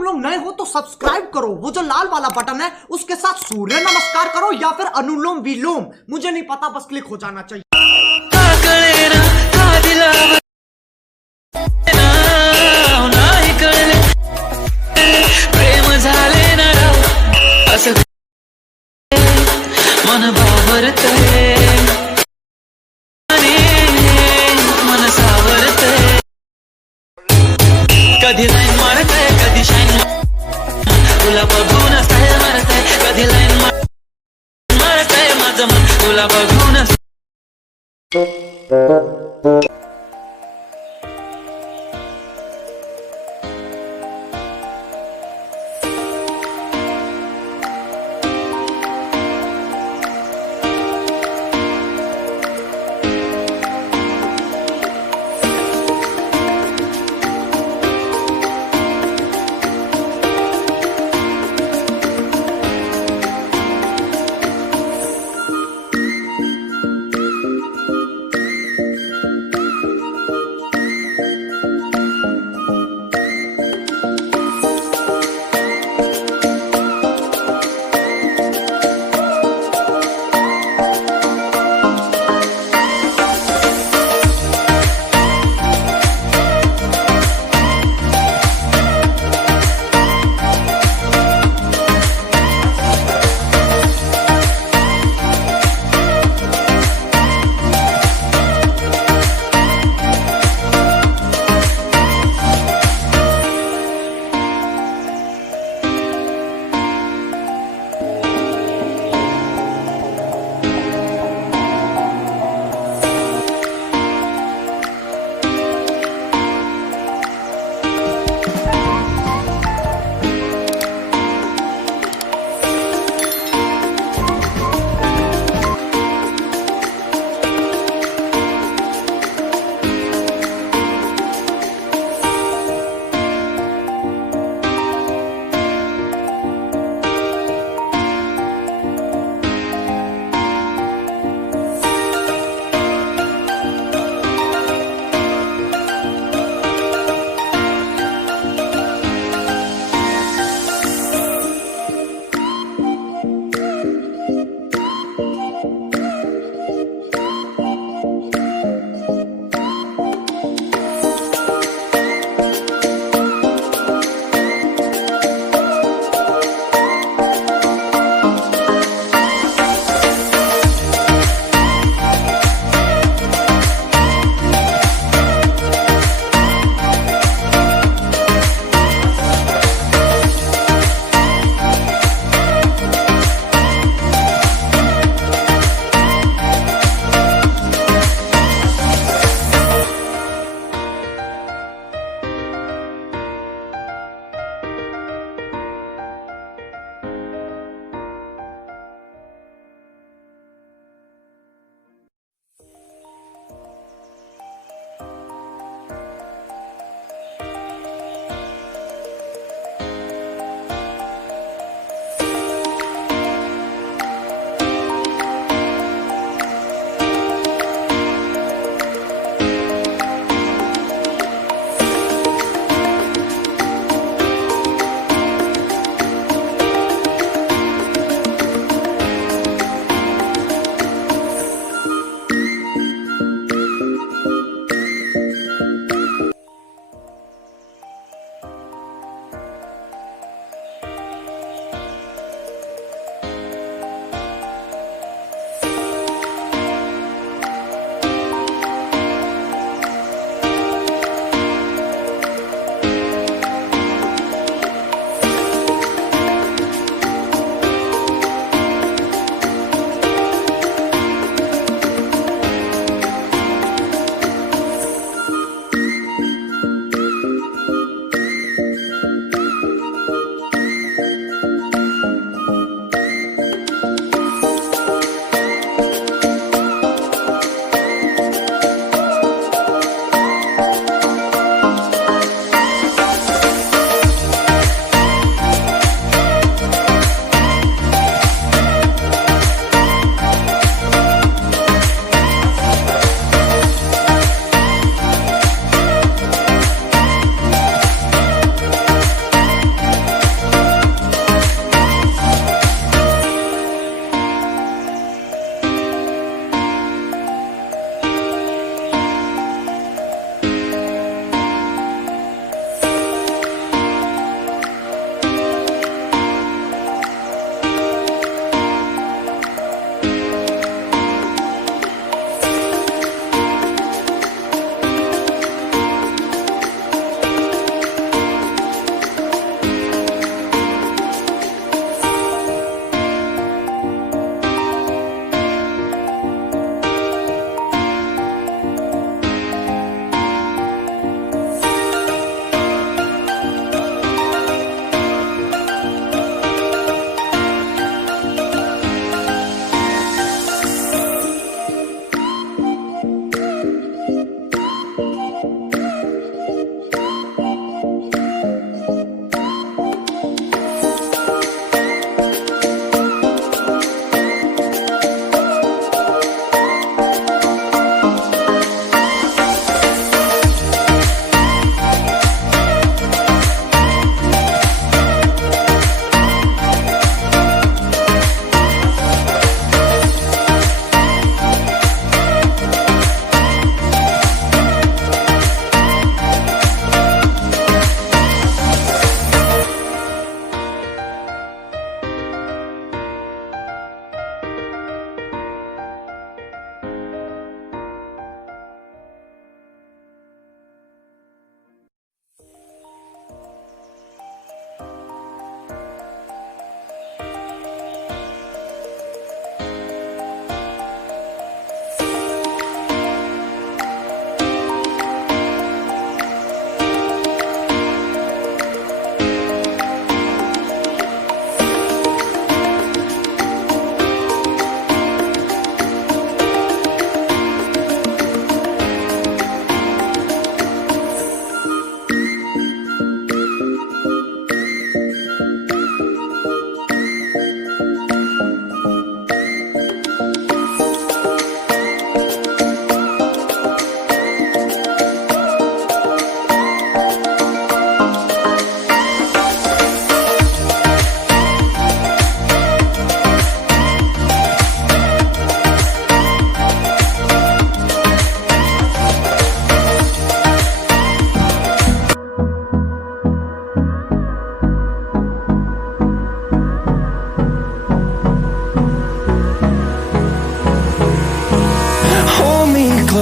तुम लोग नए हो तो सब्सक्राइब करो, वो जो लाल वाला बटन है उसके साथ सूर्य नमस्कार करो या फिर अनुलोम विलोम, मुझे नहीं पता, बस क्लिक हो जाना चाहिए। प्रेम झाले ना असं मन बावरतय मन सावरतय कधी लाईन मारतय कधी शाईन तुला बघून स्टाईल मारतय कधी लाईन मारतय माझं मन तुला बघून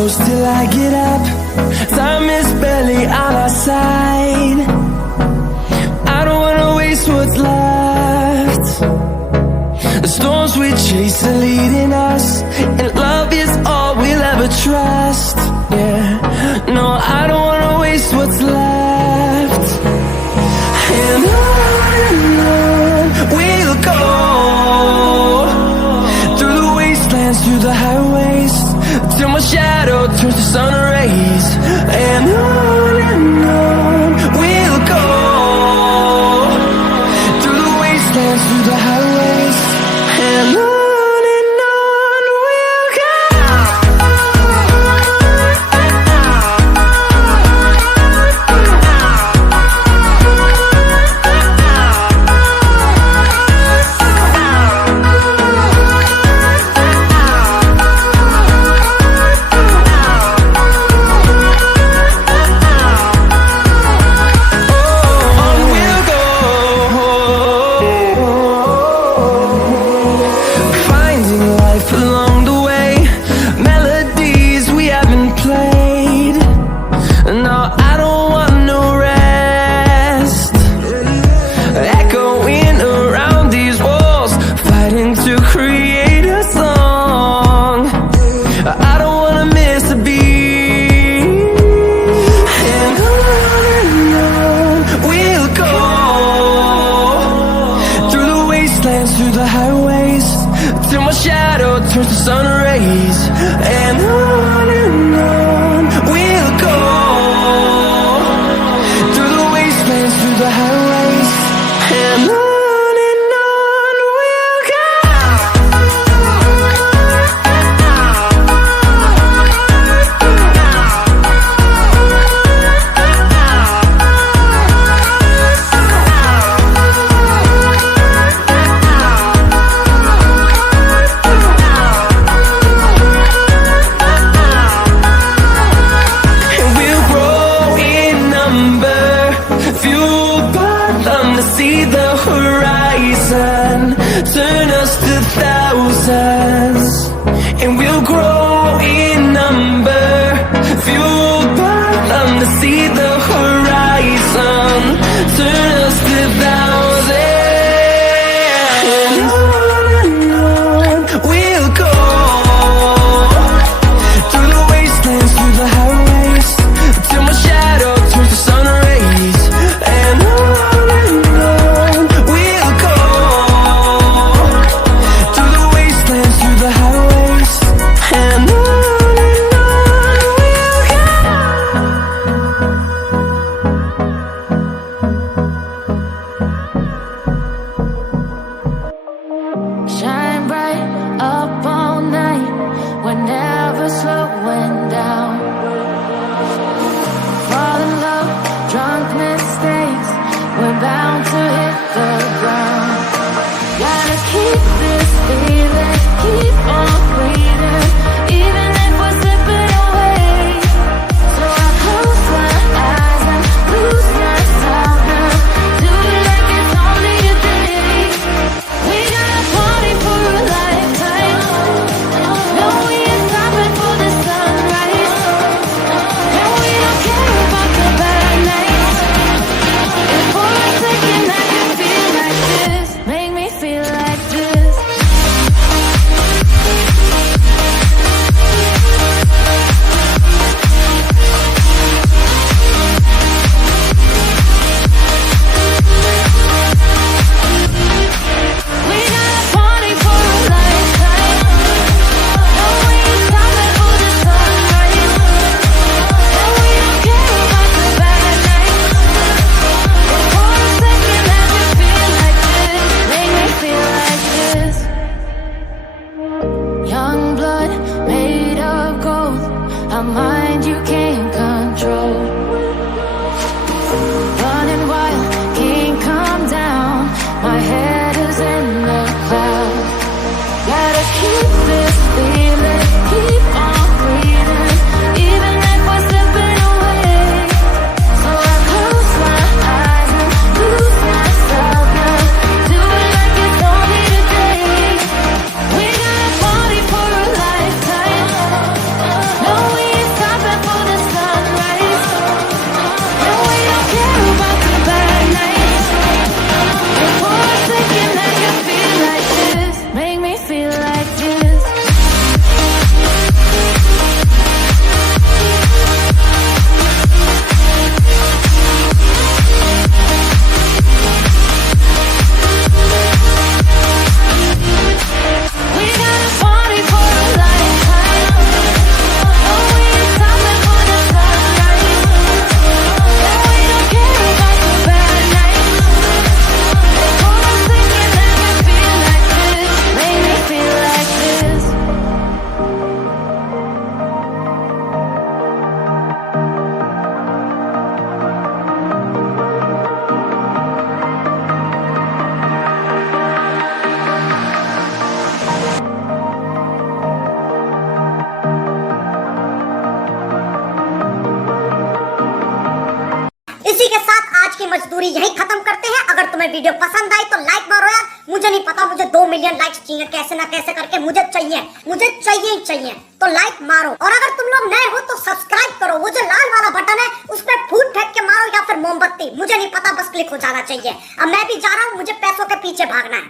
close till I get up. Time is barely on our side. I don't wanna waste what's left. The storms we chase are leading us, and love is all we'll ever trust. Yeah, no, I don't wanna waste what's left. And on we'll go, through the wastelands, through the highways, till my shadow turns to sun rays. And on we'll go, through the wastelands, through the highways, and on we'll go. Through the highways, till my shadow turns to sun rays. And on we'll go, through the wastelands, through the highways, and on we'll go. See the horizon, turn us to thousands, and we'll grow in number, fueled by them. To see the horizon, turn us to thousands, and on we'll go, through the wastelands, through the highways, till my shadow turns to sun rays. And on we'll go, through the wastelands, through the highways, and on Shine bright up all night, we're never slowing down. Fall in love, drunk mistakes, we're bound to hit the ground. Gotta keep this feeling, keep on breathing, even if we're slipping away. So I close my eyes and lose myself now, do it like it's only a day. We got a party for a lifetime, no we ain't stopping for the sunrise, and we don't care about the bad nights. If for a second I can feel like this, make me feel like this. तुम्हें video पसंद आई तो like मारो यार। मुझे नहीं पता, मुझे 2 million likes चाहिए, कैसे ना कैसे करके मुझे चाहिए ही चाहिए। तो लाइक मारो, और अगर तुम लोग नए हो तो सब्सक्राइब करो। वो जो लाल वाला बटन है उस पर फूट फेंक के मारो या फिर मोमबत्ती, मुझे नहीं पता, बस क्लिक हो जाना चाहिए। अब मैं भी जा रहा हूँ, मुझे पैसों के पीछे भागना है।